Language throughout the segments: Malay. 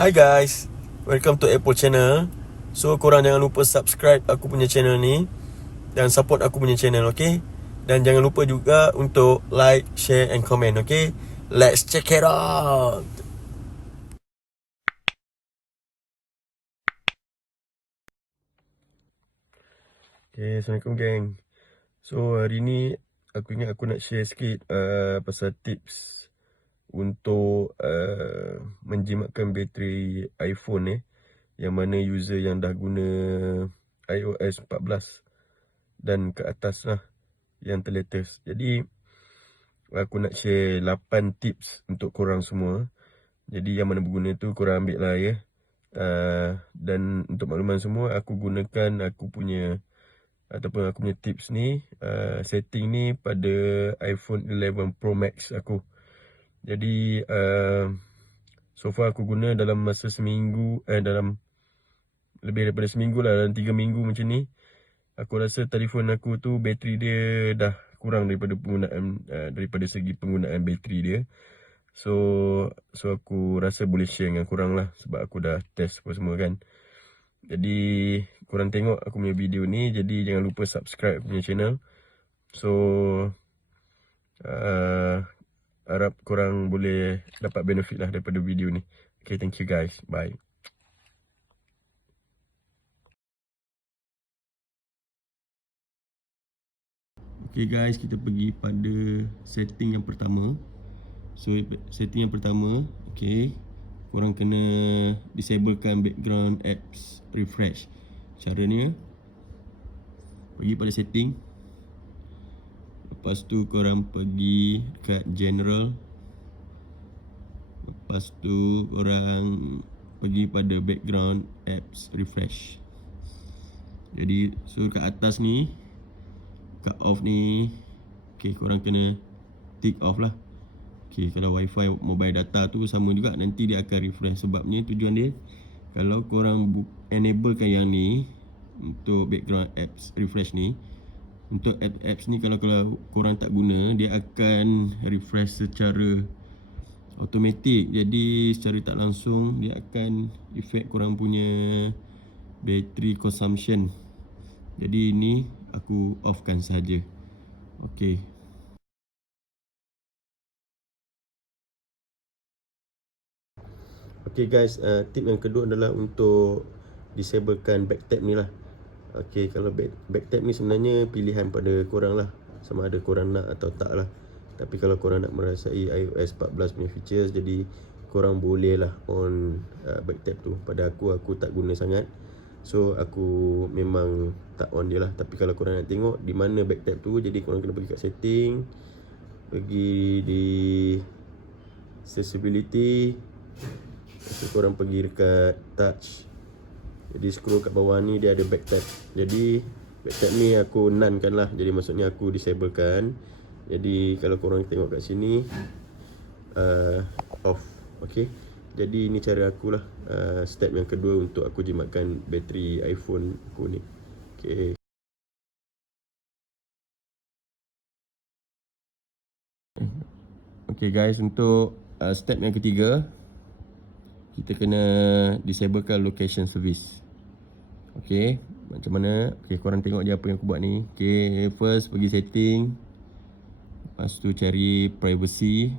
Hi guys, welcome to Apple Channel. So korang jangan lupa subscribe aku punya channel ni dan support aku punya channel, okay? Dan jangan lupa juga untuk like, share and comment, okay? Let's check it out. Okay, Assalamualaikum geng. So hari ni aku ingat aku nak share sikit pasal tips untuk menjimatkan bateri iPhone ni, yang mana user yang dah guna iOS 14 dan ke atas lah, yang terlatest. Jadi aku nak share 8 tips untuk korang semua. Jadi yang mana berguna tu korang ambil lah ya. Dan untuk makluman semua, aku gunakan aku punya tips ni, setting ni pada iPhone 11 Pro Max aku. Jadi so far aku guna dalam masa seminggu, dalam lebih daripada seminggu lah, dalam 3 minggu macam ni. Aku rasa telefon aku tu bateri dia dah kurang daripada penggunaan, daripada segi penggunaan bateri dia. So aku rasa boleh share dengan korang lah, sebab aku dah test apa semua kan. Jadi korang tengok aku punya video ni, jadi jangan lupa subscribe aku punya channel. So harap korang boleh dapat benefit lah daripada video ni. Okay, thank you guys, bye. Okay guys, kita pergi pada setting yang pertama. So setting yang pertama, okay, korang kena disablekan background apps refresh. Caranya, pergi pada setting. Lepas tu korang pergi kat general. Lepas tu korang pergi pada background apps refresh. Jadi so kat atas ni, kat off ni, okay, korang kena tick off lah. Okay, kalau wifi mobile data tu sama juga, nanti dia akan refresh. Sebabnya tujuan dia, kalau korang enablekan yang ni, untuk background apps refresh ni, untuk apps ni kalau korang tak guna, dia akan refresh secara automatik. Jadi secara tak langsung dia akan effect korang punya battery consumption. Jadi ini aku offkan saja. Okay. Okay guys, tip yang kedua adalah untuk disablekan back tab ni lah. Okay, kalau back tab ni sebenarnya pilihan pada korang lah, sama ada korang nak atau tak lah. Tapi kalau korang nak merasai iOS 14 punya features, jadi korang boleh lah on back tab tu. Pada aku tak guna sangat, so aku memang tak on dia lah. Tapi kalau korang nak tengok di mana back tab tu, jadi korang kena pergi kat setting, pergi di accessibility, lepas korang pergi dekat touch. Jadi scroll kat bawah ni, dia ada back tab. Jadi back tab ni aku none-kan lah, jadi maksudnya aku disablekan. Jadi kalau korang tengok kat sini, off. Okay, jadi ini cara aku lah, step yang kedua untuk aku jimatkan bateri iPhone aku ni. Okay. Okay guys, untuk step yang ketiga, kita kena disablekan location service. Okay, macam mana? Okay, korang tengok je apa yang aku buat ni. Okay, first pergi setting. Lepas tu cari privacy.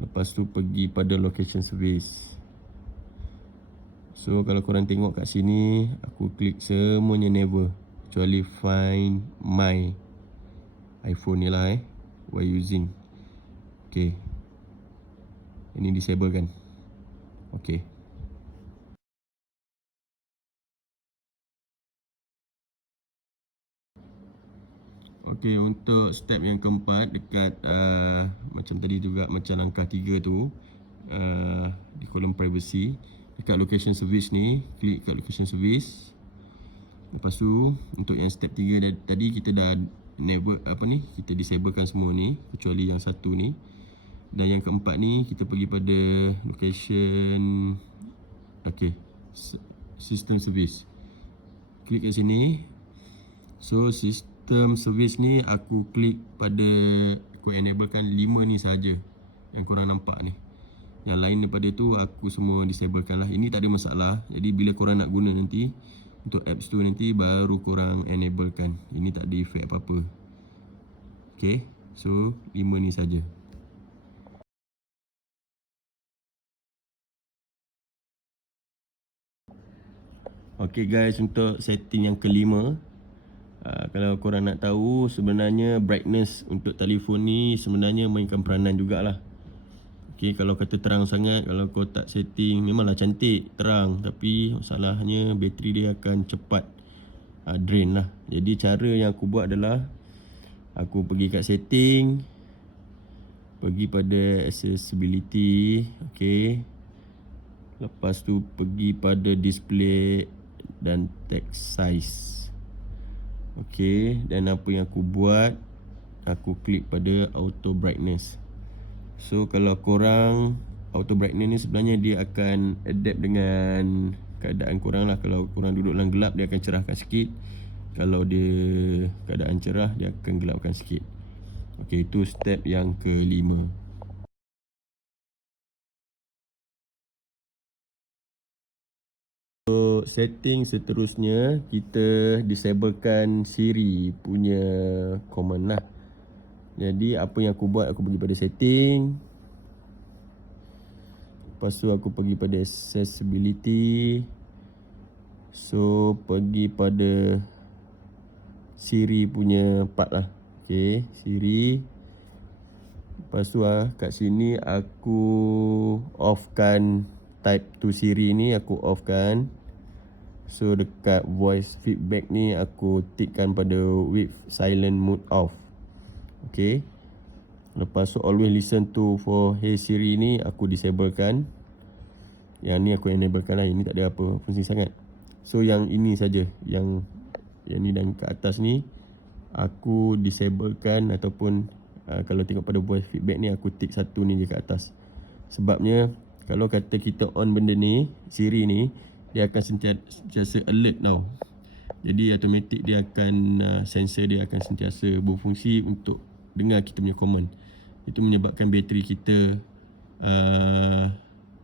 Lepas tu pergi pada location service. So kalau korang tengok kat sini, aku klik semuanya never, kecuali find my iPhone ni lah while using. Okay, ini disable kan. Okay. Okay, untuk step yang keempat, dekat macam tadi juga, macam langkah 3 tu, di kolom privacy, dekat location service ni, klik kat location service. Lepas tu untuk yang step 3 tadi, kita dah never kita disablekan semua ni, kecuali yang satu ni. Dan yang keempat ni, kita pergi pada location, okay, system service. Klik kat sini. So system service ni aku klik pada, aku enablekan 5 ni saja yang korang nampak ni. Yang lain daripada tu aku semua disablekan lah. Ini tak ada masalah. Jadi bila korang nak guna nanti untuk apps tu nanti baru korang enablekan. Ini tak ada efek apa-apa. Okay, so 5 ni saja. Okay guys, untuk setting yang kelima, kalau korang nak tahu, sebenarnya brightness untuk telefon ni sebenarnya mainkan peranan jugalah. Okay, kalau kata terang sangat, kalau kau tak setting, memanglah cantik, terang, tapi masalahnya bateri dia akan cepat drain lah. Jadi cara yang aku buat adalah aku pergi kat setting, pergi pada accessibility, okay. Lepas tu pergi pada display dan text size. Okay, dan apa yang aku buat, aku klik pada auto brightness. So kalau korang, auto brightness ni sebenarnya dia akan adapt dengan keadaan korang lah. Kalau korang duduk dalam gelap, dia akan cerahkan sikit. Kalau dia keadaan cerah, dia akan gelapkan sikit. Okay, itu step yang kelima. So setting seterusnya, kita disablekan Siri punya command lah. Jadi apa yang aku buat, aku pergi pada setting. Lepas tu aku pergi pada accessibility. So pergi pada Siri punya part lah. Okay, Siri. Lepas tu kat sini aku offkan type to Siri ni, aku offkan. So dekat voice feedback ni aku tickkan pada with silent mode off. Okay. Lepas tu always listen to for Hey Siri ni aku disablekan. Yang ni aku enablekan lah. Ini tak ada apa fungsi sangat. So yang ini saja, yang ni dan kat atas ni aku disablekan, ataupun kalau tengok pada voice feedback ni aku tick satu ni je kat atas. Sebabnya kalau kata kita on benda ni, Siri ni, dia akan sentiasa alert tau. Jadi automatik dia akan sensor dia akan sentiasa berfungsi untuk dengar kita punya command. Itu menyebabkan bateri kita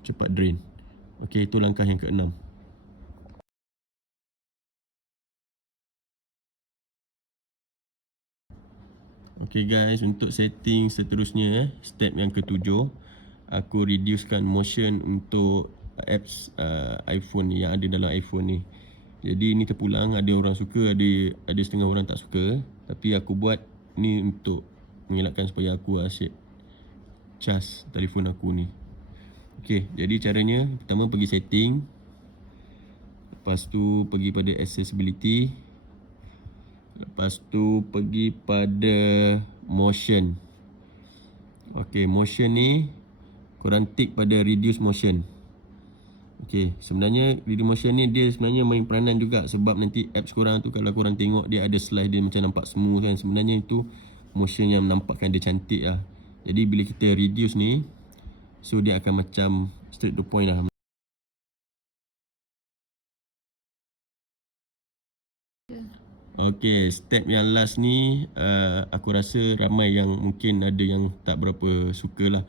cepat drain. Okey, itu langkah yang keenam. Okay guys, untuk setting seterusnya, step yang ketujuh, aku reducekan motion untuk apps iPhone ni, yang ada dalam iPhone ni. Jadi ni terpulang, ada orang suka, ada setengah orang tak suka. Tapi aku buat ni untuk mengelakkan supaya aku asyik cas telefon aku ni. Okay, jadi caranya, pertama pergi setting. Lepas tu pergi pada accessibility. Lepas tu pergi pada motion. Okay, motion ni korang tick pada reduce motion. Okay, sebenarnya reduce motion ni dia sebenarnya main peranan juga. Sebab nanti apps korang tu kalau korang tengok dia ada slide dia macam nampak smooth kan. Sebenarnya itu motion yang menampakkan dia cantik lah. Jadi bila kita reduce ni, so dia akan macam straight to point lah. Okay, step yang last ni aku rasa ramai yang mungkin ada yang tak berapa suka lah.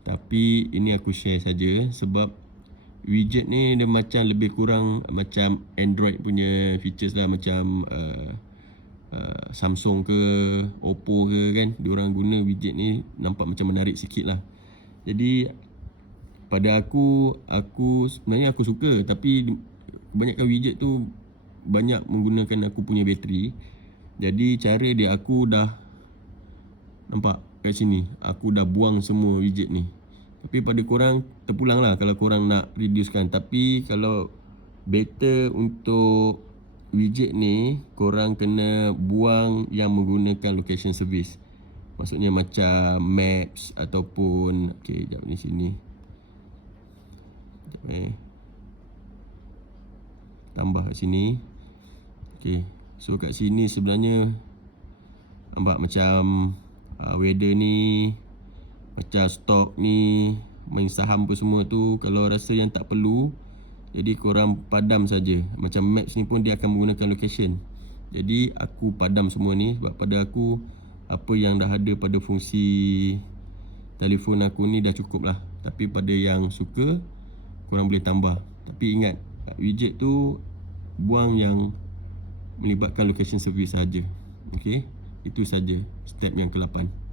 Tapi ini aku share saja sebab widget ni dia macam lebih kurang macam Android punya features lah. Macam Samsung ke Oppo ke kan, diorang guna widget ni nampak macam menarik sikit lah. Jadi pada aku sebenarnya aku suka, tapi kebanyakan widget tu banyak menggunakan aku punya bateri. Jadi cara dia, aku dah nampak kat sini, aku dah buang semua widget ni. Tapi pada korang terpulang lah kalau korang nak reducekan. Tapi kalau better untuk widget ni, korang kena buang yang menggunakan location service. Maksudnya macam maps ataupun okay, sekejap ni sini. Sekejap tambah kat sini. Okay, so kat sini sebenarnya nampak macam weather ni, macam stock ni, main saham apa semua tu. Kalau rasa yang tak perlu, jadi korang padam saja. Macam maps ni pun dia akan menggunakan location. Jadi aku padam semua ni sebab pada aku apa yang dah ada pada fungsi telefon aku ni dah cukup lah. Tapi pada yang suka, korang boleh tambah. Tapi ingat, widget tu buang yang melibatkan location service saja. Okay, itu saja step yang ke-8.